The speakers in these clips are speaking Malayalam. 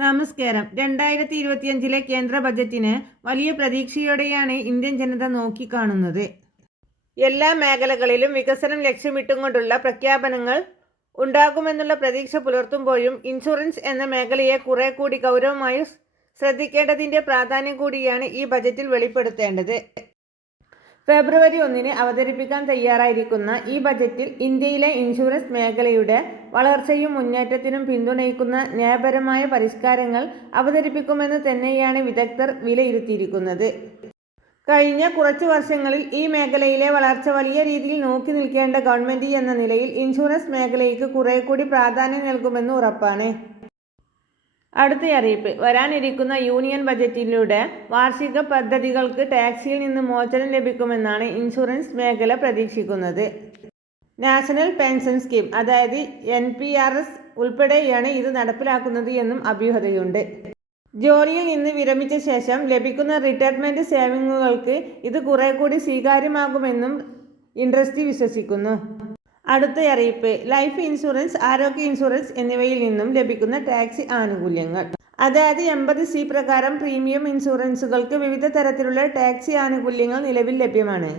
നമസ്കാരം. രണ്ടായിരത്തി ഇരുപത്തിയഞ്ചിലെ കേന്ദ്ര ബജറ്റിന് വലിയ പ്രതീക്ഷയോടെയാണ് ഇന്ത്യൻ ജനത നോക്കിക്കാണുന്നത്. എല്ലാ മേഖലകളിലും വികസനം ലക്ഷ്യമിട്ടും കൊണ്ടുള്ള പ്രഖ്യാപനങ്ങൾ ഉണ്ടാകുമെന്നുള്ള പ്രതീക്ഷ പുലർത്തുമ്പോഴും ഇൻഷുറൻസ് എന്ന മേഖലയെ കുറെ കൂടി ഗൗരവമായി ശ്രദ്ധിക്കേണ്ടതിന്റെ പ്രാധാന്യം കൂടിയാണ് ഈ ബജറ്റിൽ വെളിപ്പെടുത്തേണ്ടത്. ഫെബ്രുവരി ഒന്നിന് അവതരിപ്പിക്കാൻ തയ്യാറായിരിക്കുന്ന ഈ ബജറ്റിൽ ഇന്ത്യയിലെ ഇൻഷുറൻസ് മേഖലയുടെ വളർച്ചയും മുന്നേറ്റത്തിനും പിന്തുണയ്ക്കുന്ന ന്യായപരമായ പരിഷ്കാരങ്ങൾ അവതരിപ്പിക്കുമെന്ന് തന്നെയാണ് വിദഗ്ധർ വിലയിരുത്തിയിരിക്കുന്നത്. കഴിഞ്ഞ കുറച്ച് വർഷങ്ങളിൽ ഈ മേഖലയിലെ വളർച്ച വലിയ രീതിയിൽ നോക്കി നിൽക്കേണ്ട ഗവൺമെന്റ് എന്ന നിലയിൽ ഇൻഷുറൻസ് മേഖലയ്ക്ക് കുറെ കൂടി പ്രാധാന്യം നൽകുമെന്ന് ഉറപ്പാണ്. അടുത്ത അറിയിപ്പ്. വരാനിരിക്കുന്ന യൂണിയൻ ബജറ്റിലൂടെ വാർഷിക പദ്ധതികൾക്ക് ടാക്സിയിൽ നിന്ന് മോചനം ലഭിക്കുമെന്നാണ് ഇൻഷുറൻസ് മേഖല പ്രതീക്ഷിക്കുന്നത്. നാഷണൽ പെൻഷൻ സ്കീം അതായത് എൻ പി ആർ എസ് ഉൾപ്പെടെയാണ് ഇത് നടപ്പിലാക്കുന്നത് എന്നും അഭ്യൂഹതയുണ്ട്. ജോലിയിൽ നിന്ന് വിരമിച്ച ശേഷം ലഭിക്കുന്ന റിട്ടയർമെന്റ് സേവിങ്ങുകൾക്ക് ഇത് കുറെ കൂടി സ്വീകാര്യമാകുമെന്നും ഇൻഡസ്ട്രി വിശ്വസിക്കുന്നു. അടുത്ത അറിയിപ്പ്. ലൈഫ് ഇൻഷുറൻസ് ആരോഗ്യ ഇൻഷുറൻസ് എന്നിവയിൽ നിന്നും ലഭിക്കുന്ന ടാക്സ് ആനുകൂല്യങ്ങൾ. അതായത് എൺപത് സി പ്രകാരം പ്രീമിയം ഇൻഷുറൻസുകൾക്ക് വിവിധ തരത്തിലുള്ള ടാക്സി ആനുകൂല്യങ്ങൾ നിലവിൽ ലഭ്യമാണ്.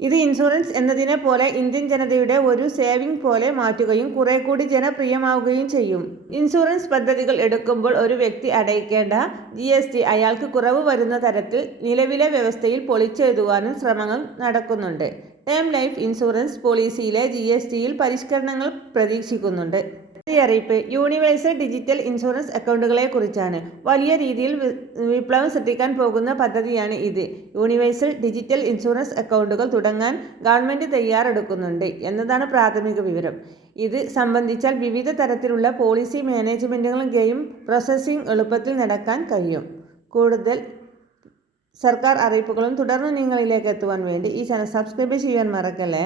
ഇത് ഇൻഷുറൻസ് എന്നതിനെ പോലെ ഇന്ത്യൻ ജനതയുടെ ഒരു സേവിംഗ് പോലെ മാറ്റുകയും കുറെ കൂടി ജനപ്രിയമാവുകയും ചെയ്യും. ഇൻഷുറൻസ് പദ്ധതികൾ എടുക്കുമ്പോൾ ഒരു വ്യക്തി അടയ്ക്കേണ്ട ജി എസ് ടി അയാൾക്ക് കുറവ് വരുന്ന തരത്തിൽ നിലവിലെ വ്യവസ്ഥയിൽ പൊളിച്ചെഴുതുവാനും ശ്രമങ്ങൾ നടക്കുന്നുണ്ട്. ടേം ലൈഫ് ഇൻഷുറൻസ് പോളിസിയിലെ ജി എസ് ടിയിൽ പരിഷ്കരണങ്ങൾ പ്രതീക്ഷിക്കുന്നുണ്ട്. അറിയിപ്പ് യൂണിവേഴ്സൽ ഡിജിറ്റൽ ഇൻഷുറൻസ് അക്കൗണ്ടുകളെ കുറിച്ചാണ് വലിയ രീതിയിൽ വിപ്ലവം സൃഷ്ടിക്കാൻ പോകുന്ന പദ്ധതിയാണ് ഇത്. യൂണിവേഴ്സൽ ഡിജിറ്റൽ ഇൻഷുറൻസ് അക്കൗണ്ടുകൾ തുടങ്ങാൻ ഗവൺമെന്റ് തയ്യാറെടുക്കുന്നുണ്ട് എന്നതാണ് പ്രാഥമിക വിവരം. ഇത് സംബന്ധിച്ചാൽ വിവിധ തരത്തിലുള്ള പോളിസി മാനേജ്മെന്റുകളും ഗെയിം പ്രോസസ്സിംഗ് എളുപ്പത്തിൽ നടക്കാൻ കഴിയും. കൂടുതൽ സർക്കാർ അറിയിപ്പുകളും തുടർന്ന് നിങ്ങളിലേക്ക് എത്തുവാൻ വേണ്ടി ഈ ചാനൽ സബ്സ്ക്രൈബ് ചെയ്യാൻ മറക്കല്ലേ?